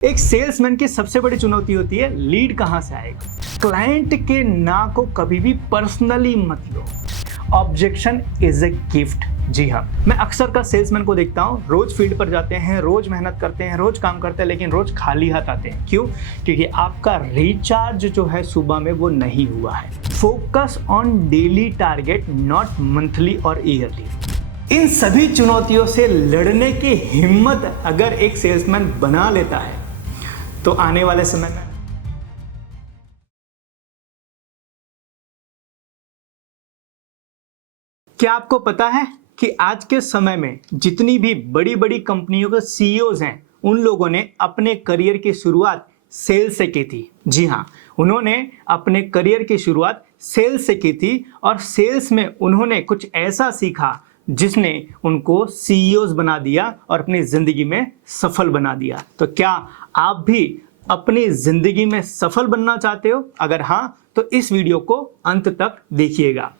एक सेल्समैन की सबसे बड़ी चुनौती होती है लीड कहां से आएगा। क्लाइंट के ना को कभी भी पर्सनली मत लो। Objection is a gift. जी हाँ, मैं अक्सर का सेल्समैन को देखता हूँ, रोज फील्ड पर जाते हैं, रोज मेहनत करते हैं, रोज काम करते हैं, लेकिन रोज खाली हाथ आते हैं। क्यों? क्योंकि आपका रिचार्ज जो है सुबह में वो नहीं हुआ है। Focus on daily target, not monthly और ईयरली। इन सभी चुनौतियों से लड़ने की हिम्मत अगर एक सेल्समैन बना लेता है तो आने वाले समय में क्या आपको पता है कि आज के समय में जितनी भी बड़ी बड़ी कंपनियों के सीईओज हैं, उन लोगों ने अपने करियर की शुरुआत सेल्स से की थी। जी हाँ, उन्होंने अपने करियर की शुरुआत सेल्स से की थी और सेल्स में उन्होंने कुछ ऐसा सीखा जिसने उनको सीईओज बना दिया और अपनी जिंदगी में सफल बना दिया। तो क्या आप भी अपनी जिंदगी में सफल बनना चाहते हो? अगर हाँ, तो इस वीडियो को अंत तक देखिएगा।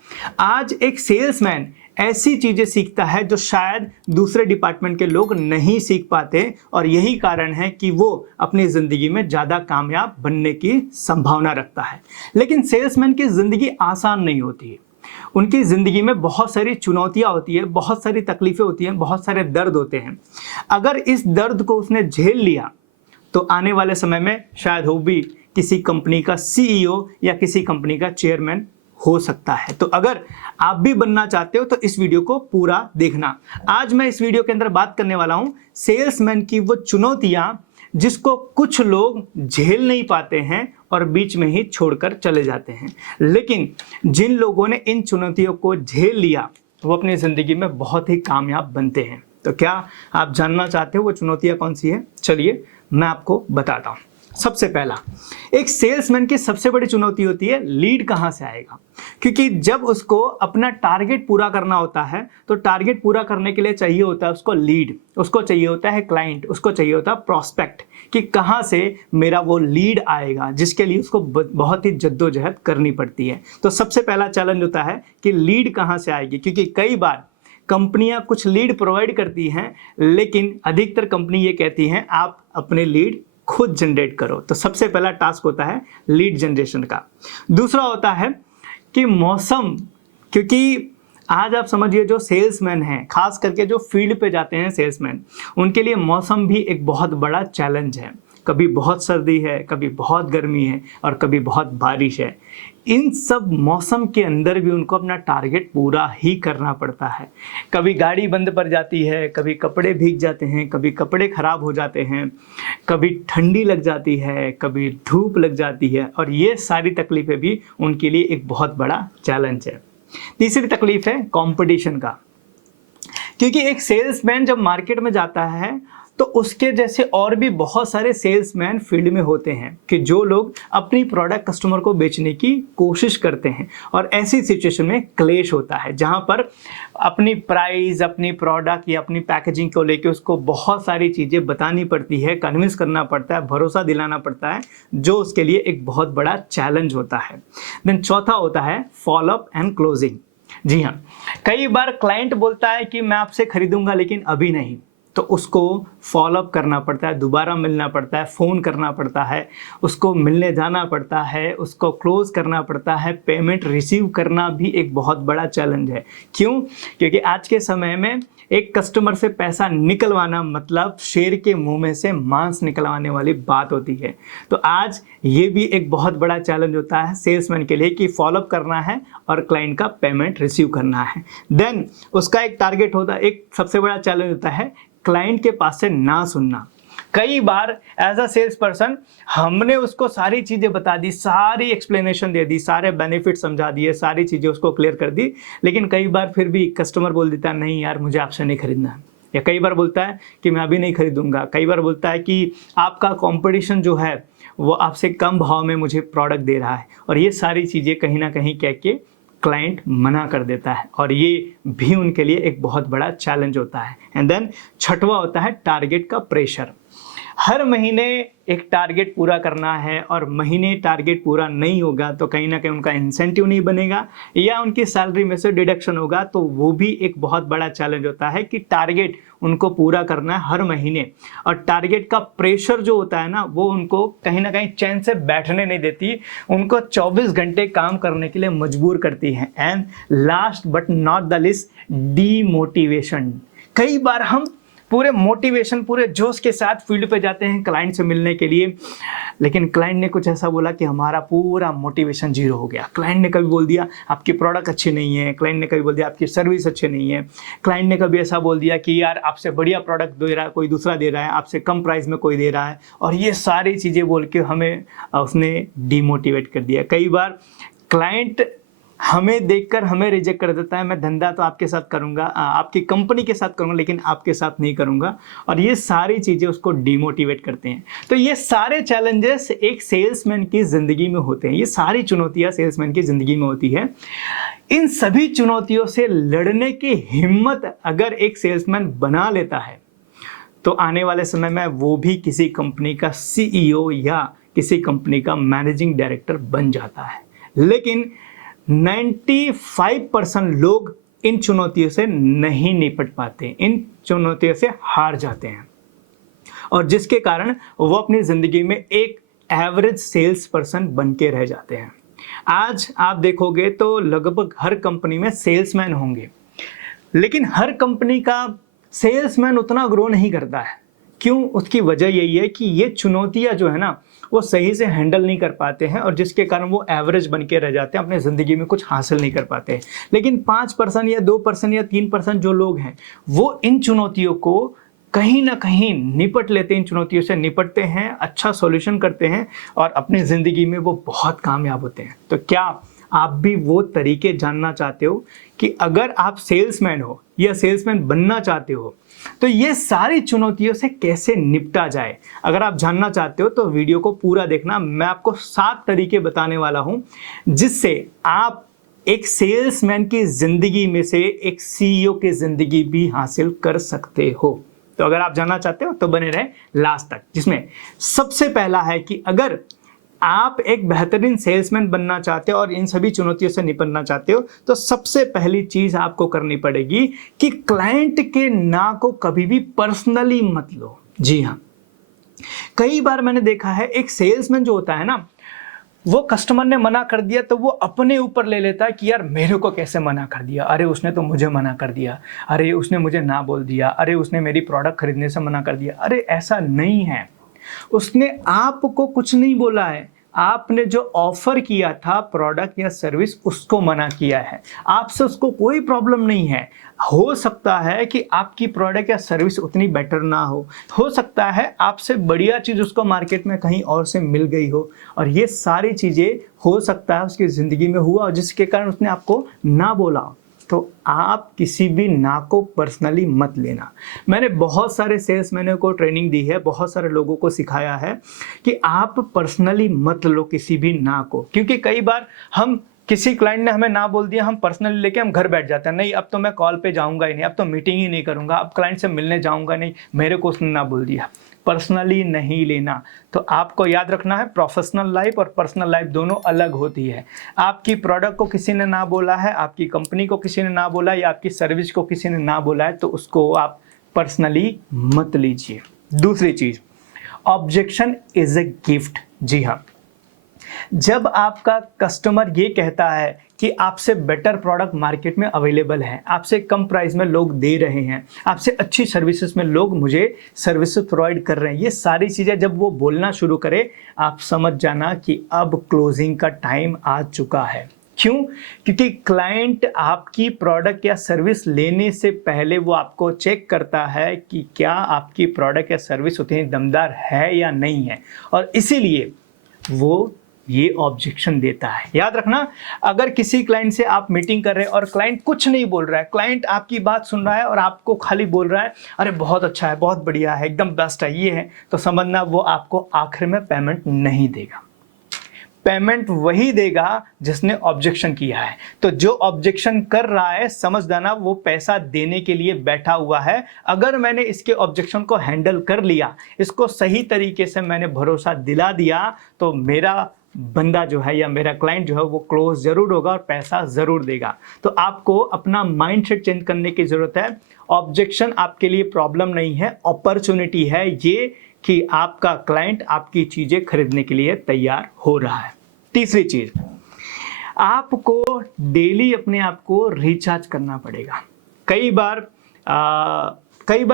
आज एक सेल्समैन ऐसी चीजें सीखता है जो शायद दूसरे डिपार्टमेंट के लोग नहीं सीख पाते और यही कारण है कि वो अपनी जिंदगी में ज्यादा कामयाब बनने की संभावना रखता है। लेकिन सेल्समैन की जिंदगी आसान नहीं होती है। उनकी जिंदगी में बहुत सारी चुनौतियां होती है, बहुत सारी तकलीफें होती हैं, बहुत सारे दर्द होते हैं। अगर इस दर्द को उसने झेल लिया तो आने वाले समय में शायद वो भी किसी कंपनी का सीईओ या किसी कंपनी का चेयरमैन हो सकता है। तो अगर आप भी बनना चाहते हो तो इस वीडियो को पूरा देखना। आज मैं इस वीडियो के अंदर बात करने वाला हूं सेल्समैन की वो चुनौतियां जिसको कुछ लोग झेल नहीं पाते हैं और बीच में ही छोड़कर चले जाते हैं, लेकिन जिन लोगों ने इन चुनौतियों को झेल लिया वो अपनी जिंदगी में बहुत ही कामयाब बनते हैं। तो क्या आप जानना चाहते हो वो चुनौतियां कौन सी है? चलिए मैं आपको बताता हूं। सबसे पहला, एक सेल्समैन की सबसे बड़ी चुनौती होती है लीड कहां से आएगा। क्योंकि जब उसको अपना टारगेट पूरा करना होता है तो टारगेट पूरा करने के लिए चाहिए होता है उसको लीड, उसको चाहिए होता है क्लाइंट, उसको चाहिए होता है प्रॉस्पेक्ट कि कहां से मेरा वो लीड आएगा, जिसके लिए उसको बहुत ही जद्दोजहद करनी पड़ती है। तो सबसे पहला चैलेंज होता है कि लीड कहां से आएगी, क्योंकि कई बार कंपनियां कुछ लीड प्रोवाइड करती हैं, लेकिन अधिकतर कंपनी ये कहती हैं आप अपने लीड खुद जनरेट करो। तो सबसे पहला टास्क होता है लीड जनरेशन का। दूसरा होता है कि मौसम, क्योंकि आज आप समझिए जो सेल्समैन हैं, खास करके जो फील्ड पे जाते हैं सेल्समैन, उनके लिए मौसम भी एक बहुत बड़ा चैलेंज है। कभी बहुत सर्दी है, कभी बहुत गर्मी है और कभी बहुत बारिश है। इन सब मौसम के अंदर भी उनको अपना टारगेट पूरा ही करना पड़ता है। कभी गाड़ी बंद पड़ जाती है, कभी कपड़े भीग जाते हैं, कभी कपड़े खराब हो जाते हैं, कभी ठंडी लग जाती है, कभी धूप लग जाती है और ये सारी तकलीफें भी उनके लिए एक बहुत बड़ा चैलेंज है। तीसरी तकलीफ है कंपटीशन का, क्योंकि एक सेल्समैन जब मार्केट में जाता है तो उसके जैसे और भी बहुत सारे सेल्समैन फील्ड में होते हैं कि जो लोग अपनी प्रोडक्ट कस्टमर को बेचने की कोशिश करते हैं और ऐसी सिचुएशन में क्लेश होता है जहां पर अपनी प्राइस, अपनी प्रोडक्ट या अपनी पैकेजिंग को लेके उसको बहुत सारी चीज़ें बतानी पड़ती है, कन्विंस करना पड़ता है, भरोसा दिलाना पड़ता है, जो उसके लिए एक बहुत बड़ा चैलेंज होता है। देन चौथा होता है फॉलोअप एंड क्लोजिंग। जी हाँ, कई बार क्लाइंट बोलता है कि मैं आपसे खरीदूंगा लेकिन अभी नहीं, तो उसको फॉलोअप करना पड़ता है, दोबारा मिलना पड़ता है, फ़ोन करना पड़ता है, उसको मिलने जाना पड़ता है, उसको क्लोज़ करना पड़ता है। पेमेंट रिसीव करना भी एक बहुत बड़ा चैलेंज है। क्यों? क्योंकि आज के समय में एक कस्टमर से पैसा निकलवाना मतलब शेर के मुंह में से मांस निकलवाने वाली बात होती है। तो आज ये भी एक बहुत बड़ा चैलेंज होता है सेल्समैन के लिए कि फॉलोअप करना है और क्लाइंट का पेमेंट रिसीव करना है। देन उसका एक टारगेट होता है, एक सबसे बड़ा चैलेंज होता है क्लाइंट के पास से ना सुनना। कई बार एज अ सेल्स पर्सन हमने उसको सारी चीज़ें बता दी, सारी एक्सप्लेनेशन दे दी, सारे बेनिफिट समझा दिए, सारी चीज़ें उसको क्लियर कर दी, लेकिन कई बार फिर भी कस्टमर बोल देता है नहीं यार मुझे आपसे नहीं खरीदना, या कई बार बोलता है कि मैं अभी नहीं खरीदूंगा, कई बार बोलता है कि आपका कंपटीशन जो है वो आपसे कम भाव में मुझे प्रोडक्ट दे रहा है, और ये सारी चीज़ें कहीं ना कहीं कह के क्लाइंट मना कर देता है और ये भी उनके लिए एक बहुत बड़ा चैलेंज होता है। एंड देन छठवां होता है टारगेट का प्रेशर। हर महीने एक टारगेट पूरा करना है और महीने टारगेट पूरा नहीं होगा तो कहीं ना कहीं उनका इंसेंटिव नहीं बनेगा या उनकी सैलरी में से डिडक्शन होगा, तो वो भी एक बहुत बड़ा चैलेंज होता है कि टारगेट उनको पूरा करना है हर महीने। और टारगेट का प्रेशर जो होता है ना, वो उनको कहीं ना कहीं चैन से बैठने नहीं देती, उनको 24 घंटे काम करने के लिए मजबूर करती है। And last but not the list, demotivation. कई बार हम पूरे मोटिवेशन, पूरे जोश के साथ फील्ड पे जाते हैं क्लाइंट से मिलने के लिए, लेकिन क्लाइंट ने कुछ ऐसा बोला कि हमारा पूरा मोटिवेशन जीरो हो गया। क्लाइंट ने कभी बोल दिया आपकी प्रोडक्ट अच्छी नहीं है, क्लाइंट ने कभी बोल दिया आपकी सर्विस अच्छी नहीं है, क्लाइंट ने कभी ऐसा बोल दिया कि यार आपसे बढ़िया प्रोडक्ट दे रहा है कोई दूसरा दे रहा है, आपसे कम प्राइस में कोई दे रहा है, और ये सारी चीज़ें बोल के हमें उसने डीमोटिवेट कर दिया। कई बार क्लाइंट हमें देखकर हमें रिजेक्ट कर देता है, मैं धंधा तो आपके साथ करूंगा, आपकी कंपनी के साथ करूंगा, लेकिन आपके साथ नहीं करूंगा, और ये सारी चीज़ें उसको डिमोटिवेट करते हैं। तो ये सारे चैलेंजेस एक सेल्समैन की ज़िंदगी में होते हैं, ये सारी चुनौतियां सेल्समैन की ज़िंदगी में होती है। इन सभी चुनौतियों से लड़ने की हिम्मत अगर एक सेल्समैन बना लेता है, तो आने वाले समय में वो भी किसी कंपनी का CEO या किसी कंपनी का मैनेजिंग डायरेक्टर बन जाता है। लेकिन 95% लोग इन चुनौतियों से नहीं निपट पाते, इन चुनौतियों से हार जाते हैं, और जिसके कारण वो अपनी जिंदगी में एक एवरेज सेल्स पर्सन बन के रह जाते हैं। आज आप देखोगे तो लगभग हर कंपनी में सेल्समैन होंगे, लेकिन हर कंपनी का सेल्समैन उतना ग्रो नहीं करता है। क्यों? उसकी वजह यही है कि ये चुनौतियां जो है ना, वो सही से हैंडल नहीं कर पाते हैं, और जिसके कारण वो एवरेज बन के रह जाते हैं, अपने ज़िंदगी में कुछ हासिल नहीं कर पाते हैं। लेकिन 5% या 2% या 3% जो लोग हैं, वो इन चुनौतियों को कहीं ना कहीं निपट लेते हैं, इन चुनौतियों से निपटते हैं, अच्छा सॉल्यूशन करते हैं, और अपनी ज़िंदगी में वो बहुत कामयाब होते हैं। तो क्या आप भी वो तरीके जानना चाहते हो कि अगर आप सेल्समैन हो या सेल्समैन बनना चाहते हो, तो ये सारी चुनौतियों से कैसे निपटा जाए? अगर आप जानना चाहते हो तो वीडियो को पूरा देखना। मैं आपको 7 तरीके बताने वाला हूं, जिससे आप एक सेल्समैन की जिंदगी में से एक CEO की जिंदगी भी हासिल कर सकते हो। तो अगर आप जानना चाहते हो तो बने रहे लास्ट तक, जिसमें सबसे पहला है कि अगर आप एक बेहतरीन सेल्समैन बनना चाहते हो और इन सभी चुनौतियों से निपटना चाहते हो, तो सबसे पहली चीज आपको करनी पड़ेगी कि क्लाइंट के ना को कभी भी पर्सनली मत लो। जी हाँ, कई बार मैंने देखा है एक सेल्समैन जो होता है ना, वो कस्टमर ने मना कर दिया तो वो अपने ऊपर ले लेता है कि यार मेरे को कैसे मना कर दिया, अरे उसने तो मुझे मना कर दिया, अरे उसने मुझे ना बोल दिया, अरे उसने मेरी प्रोडक्ट खरीदने से मना कर दिया। अरे ऐसा नहीं है, उसने आपको कुछ नहीं बोला है, आपने जो ऑफर किया था प्रोडक्ट या सर्विस उसको मना किया है। आपसे उसको कोई प्रॉब्लम नहीं है। हो सकता है कि आपकी प्रोडक्ट या सर्विस उतनी बेटर ना हो सकता है आपसे बढ़िया चीज़ उसको मार्केट में कहीं और से मिल गई हो, और ये सारी चीज़ें हो सकता है उसकी ज़िंदगी में हुआ और जिसके कारण उसने आपको ना बोला। तो आप किसी भी ना को पर्सनली मत लेना। मैंने बहुत सारे सेल्समैनों को ट्रेनिंग दी है, बहुत सारे लोगों को सिखाया है कि आप पर्सनली मत लो किसी भी ना को, क्योंकि कई बार हम किसी क्लाइंट ने हमें ना बोल दिया, हम पर्सनली लेके हम घर बैठ जाते हैं, नहीं अब तो मैं कॉल पे जाऊंगा ही नहीं, अब तो मीटिंग ही नहीं करूंगा, अब क्लाइंट से मिलने जाऊंगा नहीं, मेरे को उसने ना बोल दिया। पर्सनली नहीं लेना। तो आपको याद रखना है, प्रोफेशनल लाइफ और पर्सनल लाइफ दोनों अलग होती है। आपकी प्रोडक्ट को किसी ने ना बोला है, आपकी कंपनी को किसी ने ना बोला है, या आपकी सर्विस को किसी ने ना बोला है, तो उसको आप पर्सनली मत लीजिए। दूसरी चीज, ऑब्जेक्शन इज ए गिफ्ट। जी हाँ, जब आपका कस्टमर ये कहता है कि आपसे बेटर प्रोडक्ट मार्केट में अवेलेबल है, आपसे कम प्राइस में लोग दे रहे हैं, आपसे अच्छी सर्विसेज में लोग मुझे सर्विसेज प्रोवाइड कर रहे हैं, ये सारी चीज़ें जब वो बोलना शुरू करे, आप समझ जाना कि अब क्लोजिंग का टाइम आ चुका है। क्यों? क्योंकि क्लाइंट आपकी प्रोडक्ट या सर्विस लेने से पहले वो आपको चेक करता है कि क्या आपकी प्रोडक्ट या सर्विस उतनी दमदार है या नहीं है, और इसीलिए वो ये ऑब्जेक्शन देता है। याद रखना, अगर किसी क्लाइंट से आप मीटिंग कर रहे हैं और क्लाइंट कुछ नहीं बोल रहा है, क्लाइंट आपकी बात सुन रहा है और आपको खाली बोल रहा है अरे बहुत अच्छा है, बहुत बढ़िया है, एकदम बेस्ट है, ये है, तो समझना वो आपको आखिर में पेमेंट नहीं देगा। पेमेंट वही देगा जिसने ऑब्जेक्शन किया है। तो जो ऑब्जेक्शन कर रहा है, समझ जाना वो पैसा देने के लिए बैठा हुआ है। अगर मैंने इसके ऑब्जेक्शन को हैंडल कर लिया, इसको सही तरीके से मैंने भरोसा दिला दिया, तो मेरा बंदा जो है या मेरा क्लाइंट जो है वो क्लोज जरूर होगा और पैसा ज़रूर देगा। तो आपको अपना माइंडसेट चेंज करने की ज़रूरत है। ऑब्जेक्शन आपके लिए प्रॉब्लम नहीं है, अपॉर्चुनिटी है ये कि आपका क्लाइंट आपकी चीज़ें खरीदने के लिए तैयार हो रहा है। तीसरी चीज़, आपको डेली अपने आप को रिचार्ज करना पड़ेगा। कई बार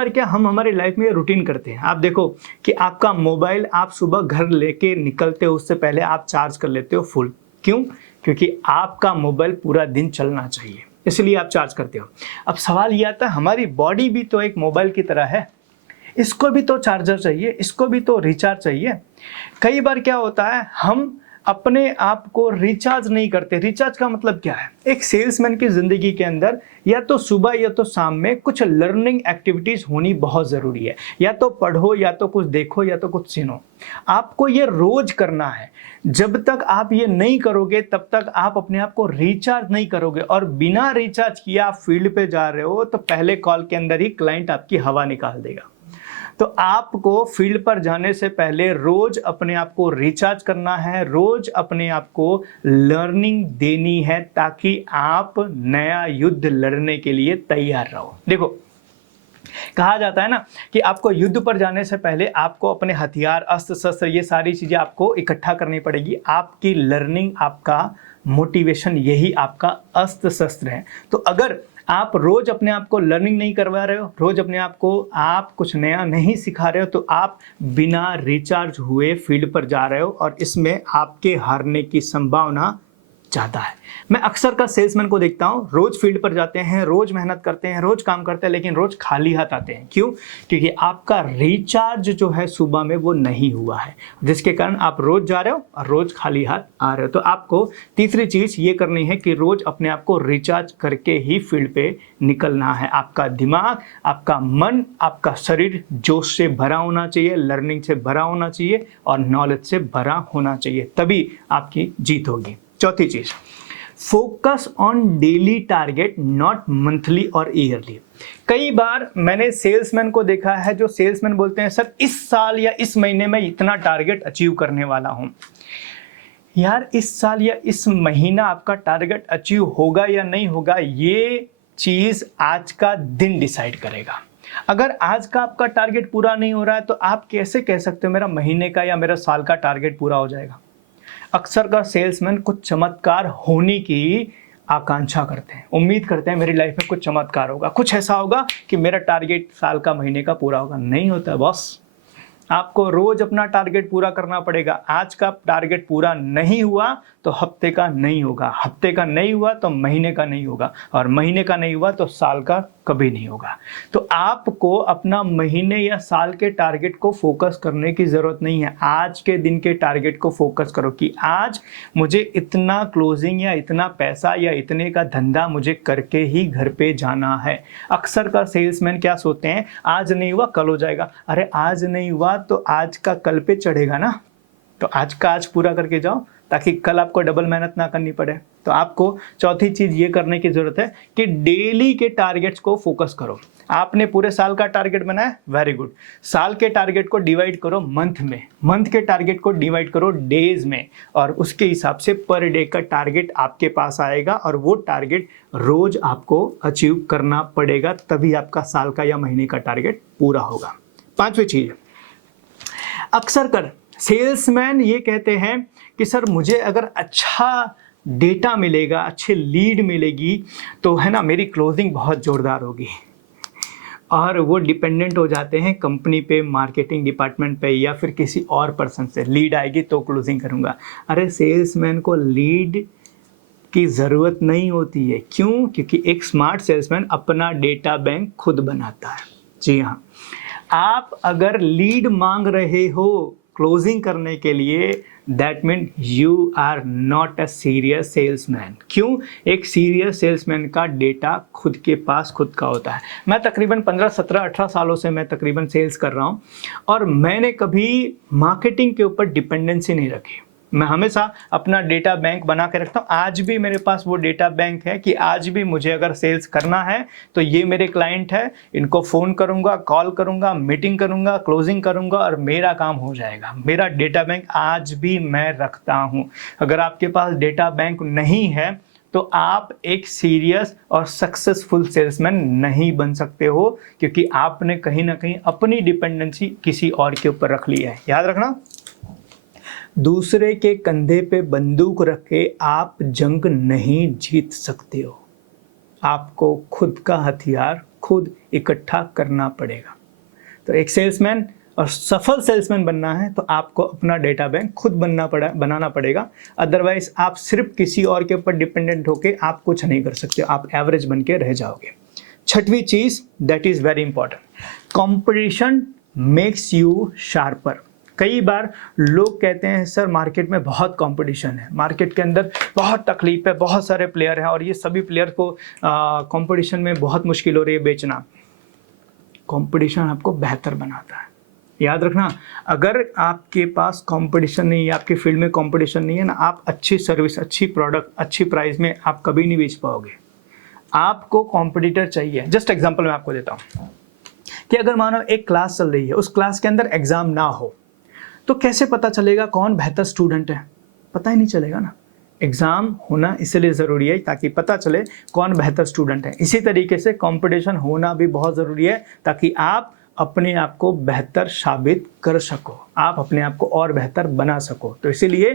क्या हम हमारी लाइफ में रूटीन करते हैं। आप देखो कि आपका मोबाइल आप सुबह घर लेके निकलते हो उससे पहले आप चार्ज कर लेते हो फुल। क्यों? क्योंकि आपका मोबाइल पूरा दिन चलना चाहिए, इसलिए आप चार्ज करते हो। अब सवाल ये आता है, हमारी बॉडी भी तो एक मोबाइल की तरह है, इसको भी तो चार्जर चाहिए, इसको भी तो रिचार्ज चाहिए। कई बार क्या होता है, हम अपने आप को रिचार्ज नहीं करते। रिचार्ज का मतलब क्या है? एक सेल्समैन की जिंदगी के अंदर या तो सुबह या तो शाम में कुछ लर्निंग एक्टिविटीज होनी बहुत जरूरी है। या तो पढ़ो, या तो कुछ देखो, या तो कुछ सुनो। आपको ये रोज करना है। जब तक आप ये नहीं करोगे तब तक आप अपने आप को रिचार्ज नहीं करोगे, और बिना रिचार्ज किए आप फील्ड पे जा रहे हो तो पहले कॉल के अंदर ही क्लाइंट आपकी हवा निकाल देगा। तो आपको फील्ड पर जाने से पहले रोज अपने आप को रिचार्ज करना है, रोज अपने आप को लर्निंग देनी है, ताकि आप नया युद्ध लड़ने के लिए तैयार रहो। देखो, कहा जाता है ना कि आपको युद्ध पर जाने से पहले आपको अपने हथियार, अस्त्र शस्त्र, ये सारी चीजें आपको इकट्ठा करनी पड़ेगी। आपकी लर्निंग, आपका मोटिवेशन, यही आपका अस्त्र शस्त्र है। तो अगर आप रोज अपने आप को लर्निंग नहीं करवा रहे हो, रोज अपने आप को आप कुछ नया नहीं सिखा रहे हो, तो आप बिना रिचार्ज हुए फील्ड पर जा रहे हो, और इसमें आपके हारने की संभावना ज़्यादा है। मैं अक्सर का सेल्समैन को देखता हूँ, रोज फील्ड पर जाते हैं, रोज मेहनत करते हैं, रोज काम करते हैं, लेकिन रोज खाली हाथ आते हैं। क्यों? क्योंकि आपका रिचार्ज जो है सुबह में वो नहीं हुआ है, जिसके कारण आप रोज जा रहे हो और रोज खाली हाथ आ रहे हो। तो आपको तीसरी चीज ये करनी है कि रोज अपने आप को रिचार्ज करके ही फील्ड पे निकलना है। आपका दिमाग, आपका मन, आपका शरीर जोश से भरा होना चाहिए, लर्निंग से भरा होना चाहिए, और नॉलेज से भरा होना चाहिए, तभी आपकी जीत होगी। चौथी चीज, focus on daily target, not monthly और ईयरली। कई बार मैंने सेल्समैन को देखा है, जो सेल्समैन बोलते हैं सर इस साल या इस महीने में इतना टारगेट अचीव करने वाला हूं। यार, इस साल या इस महीना आपका टारगेट अचीव होगा या नहीं होगा, ये चीज आज का दिन डिसाइड करेगा। अगर आज का आपका टारगेट पूरा नहीं हो रहा है, तो आप कैसे कह सकते हो मेरा महीने का या मेरा साल का टारगेट पूरा हो जाएगा? अक्सर का सेल्समैन कुछ चमत्कार होने की आकांक्षा करते हैं, उम्मीद करते हैं मेरी लाइफ में कुछ चमत्कार होगा, कुछ ऐसा होगा कि मेरा टारगेट साल का, महीने का पूरा होगा। नहीं होता है बॉस। आपको रोज अपना टारगेट पूरा करना पड़ेगा। आज का टारगेट पूरा नहीं हुआ तो हफ्ते का नहीं होगा, हफ्ते का नहीं हुआ तो महीने का नहीं होगा, और महीने का नहीं हुआ तो साल का कभी नहीं होगा। तो आपको अपना महीने या साल के टारगेट को फोकस करने की ज़रूरत नहीं है। आज के दिन के टारगेट को फोकस करो कि आज मुझे इतना क्लोजिंग या इतना पैसा या इतने का धंधा मुझे करके ही घर पे जाना है। अक्सर का सेल्समैन क्या सोचते हैं, आज नहीं हुआ कल हो जाएगा। अरे आज नहीं हुआ तो आज का कल पे चढ़ेगा ना, तो आज का आज पूरा करके जाओ, ताकि कल आपको डबल मेहनत ना करनी पड़े। तो आपको चौथी चीज ये करने की जरूरत है कि डेली के टारगेट्स को फोकस करो। आपने पूरे साल का टारगेट बनाया, वेरी गुड। साल के टारगेट को डिवाइड करो मंथ में, मंथ के टारगेट को डिवाइड करो डेज में, और उसके हिसाब से पर डे का टारगेट आपके पास आएगा, और वो टारगेट रोज आपको अचीव करना पड़ेगा, तभी आपका साल का या महीने का टारगेट पूरा होगा। पांचवी चीज, अक्सर कर सेल्समैन ये कहते हैं कि सर मुझे अगर अच्छा डेटा मिलेगा, अच्छे लीड मिलेगी, तो है ना मेरी क्लोजिंग बहुत ज़ोरदार होगी। और वो डिपेंडेंट हो जाते हैं कंपनी पे, मार्केटिंग डिपार्टमेंट पे, या फिर किसी और पर्सन से। लीड आएगी तो क्लोजिंग करूँगा। अरे सेल्समैन को लीड की ज़रूरत नहीं होती है। क्यों? क्योंकि एक स्मार्ट सेल्समैन अपना डेटा बैंक खुद बनाता है। जी हाँ, आप अगर लीड मांग रहे हो क्लोजिंग करने के लिए, that mean you are not a serious salesman. क्यों? एक सीरियस सेल्समैन का डेटा खुद के पास खुद का होता है। मैं तकरीबन 15, 17, 18 सालों से मैं तकरीबन सेल्स कर रहा हूँ, और मैंने कभी मार्केटिंग के ऊपर डिपेंडेंसी नहीं रखी। मैं हमेशा अपना डेटा बैंक बना के रखता हूँ। आज भी मेरे पास वो डेटा बैंक है कि आज भी मुझे अगर सेल्स करना है तो ये मेरे क्लाइंट है, इनको फ़ोन करूँगा, कॉल करूँगा, मीटिंग करूँगा, क्लोजिंग करूँगा और मेरा काम हो जाएगा। मेरा डेटा बैंक आज भी मैं रखता हूँ। अगर आपके पास डेटा बैंक नहीं है तो आप एक सीरियस और सक्सेसफुल सेल्समैन नहीं बन सकते हो, क्योंकि आपने कहीं ना कहीं अपनी डिपेंडेंसी किसी और के ऊपर रख ली है। याद रखना, दूसरे के कंधे पे बंदूक रख के आप जंग नहीं जीत सकते हो। आपको खुद का हथियार खुद इकट्ठा करना पड़ेगा। तो एक सेल्समैन और सफल सेल्समैन बनना है तो आपको अपना डेटा बैंक खुद बनाना पड़ेगा। अदरवाइज आप सिर्फ किसी और के ऊपर डिपेंडेंट होके आप कुछ नहीं कर सकते, आप एवरेज बन के रह जाओगे। छठवीं चीज that is very important, competition makes you sharper. कई बार लोग कहते हैं सर मार्केट में बहुत कंपटीशन है, मार्केट के अंदर बहुत तकलीफ है, बहुत सारे प्लेयर हैं और ये सभी प्लेयर को कंपटीशन में बहुत मुश्किल हो रही है बेचना। कंपटीशन आपको बेहतर बनाता है। याद रखना, अगर आपके पास कंपटीशन नहीं है, आपके फील्ड में कंपटीशन नहीं है ना, आप अच्छी सर्विस, अच्छी प्रोडक्ट, अच्छी प्राइस में आप कभी नहीं बेच पाओगे। आपको कॉम्पिटिटर चाहिए। जस्ट एग्जांपल मैं आपको देता हूँ कि अगर मानो एक क्लास चल रही है, उस क्लास के अंदर एग्जाम ना हो तो कैसे पता चलेगा कौन बेहतर स्टूडेंट है? पता ही नहीं चलेगा ना। एग्ज़ाम होना इसलिए ज़रूरी है ताकि पता चले कौन बेहतर स्टूडेंट है। इसी तरीके से कंपटीशन होना भी बहुत ज़रूरी है ताकि आप अपने आप को बेहतर साबित कर सको, आप अपने आप को और बेहतर बना सको। तो इसीलिए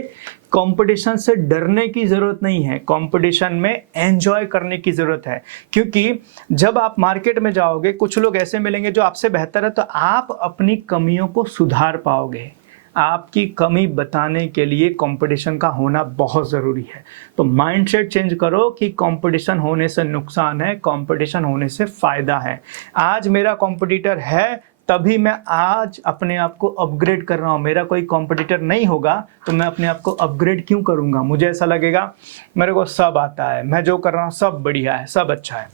कंपटीशन से डरने की ज़रूरत नहीं है, कंपटीशन में एंजॉय करने की ज़रूरत है। क्योंकि जब आप मार्केट में जाओगे, कुछ लोग ऐसे मिलेंगे जो आपसे बेहतर है, तो आप अपनी कमियों को सुधार पाओगे। आपकी कमी बताने के लिए कंपटीशन का होना बहुत ज़रूरी है। तो माइंडसेट चेंज करो कि कंपटीशन होने से नुकसान है, कंपटीशन होने से फ़ायदा है। आज मेरा कंपटीटर है तभी मैं आज अपने आप को अपग्रेड कर रहा हूँ। मेरा कोई कंपटीटर नहीं होगा तो मैं अपने आप को अपग्रेड क्यों करूँगा? मुझे ऐसा लगेगा मेरे को सब आता है, मैं जो कर रहा हूँ सब बढ़िया है, सब अच्छा है,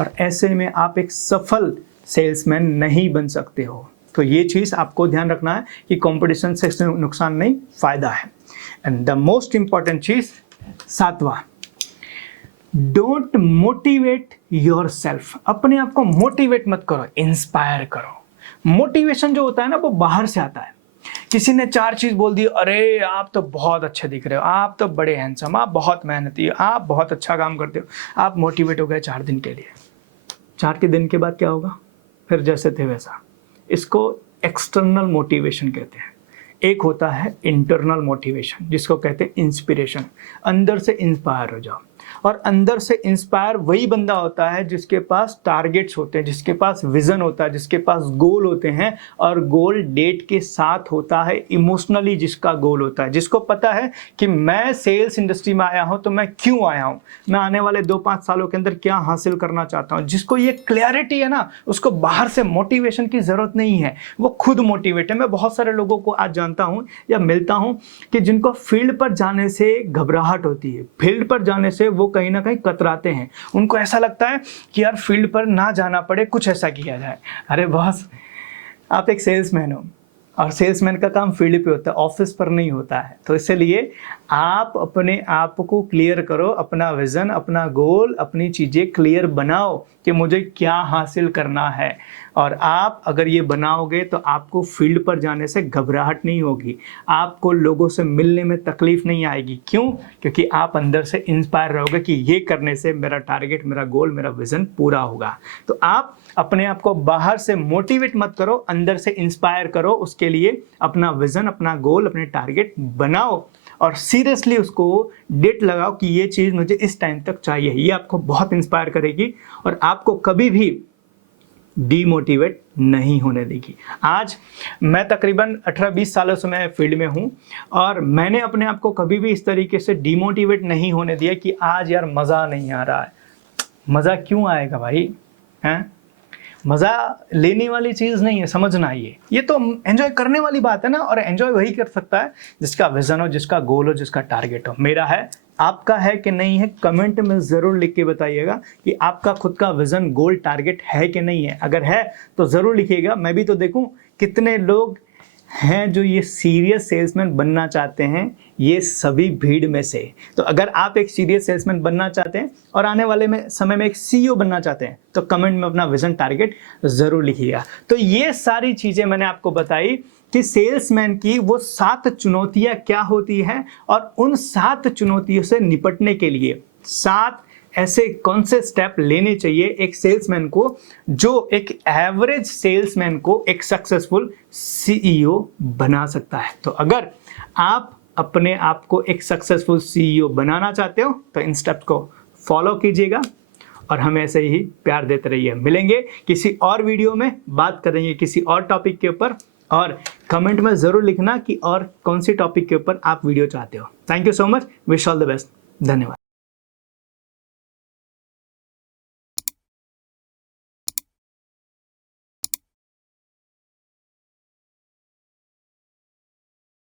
और ऐसे में आप एक सफल सेल्समैन नहीं बन सकते हो। तो ये चीज़ आपको ध्यान रखना है कि कंपटीशन से नुकसान नहीं, फ़ायदा है। एंड द मोस्ट इंपॉर्टेंट चीज़, सातवां, डोंट मोटिवेट योर सेल्फ। अपने आप को मोटिवेट मत करो, इंस्पायर करो। मोटिवेशन जो होता है ना, वो बाहर से आता है। किसी ने चार चीज़ बोल दी, अरे आप तो बहुत अच्छे दिख रहे हो, आप तो बड़े हैंडसम, आप बहुत मेहनती हो, आप बहुत अच्छा काम करते हो, आप मोटिवेट हो गए 4 दिन के लिए। 4 के दिन के बाद क्या होगा? फिर जैसे थे वैसा। इसको एक्सटर्नल मोटिवेशन कहते हैं। एक होता है इंटरनल मोटिवेशन, जिसको कहते हैं इंस्पिरेशन। अंदर से इंस्पायर हो जाओ। और अंदर से इंस्पायर वही बंदा होता है जिसके पास टारगेट्स होते हैं, जिसके पास विजन होता है, जिसके पास गोल होते हैं, और गोल डेट के साथ होता है। इमोशनली जिसका गोल होता है, जिसको पता है कि मैं सेल्स इंडस्ट्री में आया हूं तो मैं क्यों आया हूं, मैं आने वाले 2-5 सालों के अंदर क्या हासिल करना चाहता हूं। जिसको ये क्लैरिटी है ना, उसको बाहर से मोटिवेशन की जरूरत नहीं है, वो खुद मोटिवेट है। मैं बहुत सारे लोगों को आज जानता हूं या मिलता हूं कि जिनको फील्ड पर जाने से घबराहट होती है, फील्ड पर जाने से वो कहीं ना कहीं कतराते हैं। उनको ऐसा लगता है कि यार फील्ड पर ना जाना पड़े, कुछ ऐसा किया जाए। अरे बॉस, आप एक सेल्समैन हो और सेल्समैन का काम फील्ड पे होता है, ऑफिस पर नहीं होता है। तो इसलिए आप अपने आप को क्लियर करो, अपना विजन, अपना गोल, अपनी चीज़ें क्लियर बनाओ कि मुझे क्या हासिल करना है। और आप अगर ये बनाओगे तो आपको फील्ड पर जाने से घबराहट नहीं होगी, आपको लोगों से मिलने में तकलीफ नहीं आएगी। क्यों? क्योंकि आप अंदर से इंस्पायर रहोगे कि ये करने से मेरा टारगेट, मेरा गोल, मेरा विजन पूरा होगा। तो आप अपने आप को बाहर से मोटिवेट मत करो, अंदर से इंस्पायर करो। उसके लिए अपना विजन, अपना गोल, अपने टारगेट बनाओ और सीरियसली उसको डेट लगाओ कि ये चीज़ मुझे इस टाइम तक चाहिए। ये आपको बहुत इंस्पायर करेगी और आपको कभी भी डीमोटिवेट नहीं होने देगी। आज मैं तकरीबन 18-20 सालों से मैं फील्ड में हूँ और मैंने अपने आप को कभी भी इस तरीके से डीमोटिवेट नहीं होने दिया कि आज यार मज़ा नहीं आ रहा है। मज़ा क्यों आएगा भाई? हैं? मज़ा लेने वाली चीज़ नहीं है, समझना। ये तो एंजॉय करने वाली बात है ना, और एंजॉय वही कर सकता है जिसका विजन हो, जिसका गोल हो, जिसका टारगेट हो। मेरा है, आपका है कि नहीं है? कमेंट में ज़रूर लिख के बताइएगा कि आपका खुद का विजन, गोल, टारगेट है कि नहीं है। अगर है तो ज़रूर लिखिएगा, मैं भी तो देखूं कितने लोग हैं जो ये सीरियस सेल्समैन बनना चाहते हैं ये सभी भीड़ में से। तो अगर आप एक सीरियस सेल्समैन बनना चाहते हैं और आने वाले में समय में एक सीईओ बनना चाहते हैं तो कमेंट में अपना विजन टारगेट ज़रूर लिखिएगा। तो ये सारी चीज़ें मैंने आपको बताई कि सेल्समैन की वो 7 चुनौतियाँ क्या होती हैं और उन 7 चुनौतियों से निपटने के लिए 7 ऐसे कौन से स्टेप लेने चाहिए एक सेल्समैन को जो एक एवरेज सेल्समैन को एक सक्सेसफुल सीईओ बना सकता है। तो अगर आप अपने आप को एक सक्सेसफुल सीईओ बनाना चाहते हो तो इन स्टेप्स को फॉलो कीजिएगा और हमें ऐसे ही प्यार देते रहिए। मिलेंगे किसी और वीडियो में, बात करेंगे किसी और टॉपिक के ऊपर और कमेंट में ज़रूर लिखना कि और कौन सी टॉपिक के ऊपर आप वीडियो चाहते हो। Thank you so much, wish all the best, धन्यवाद।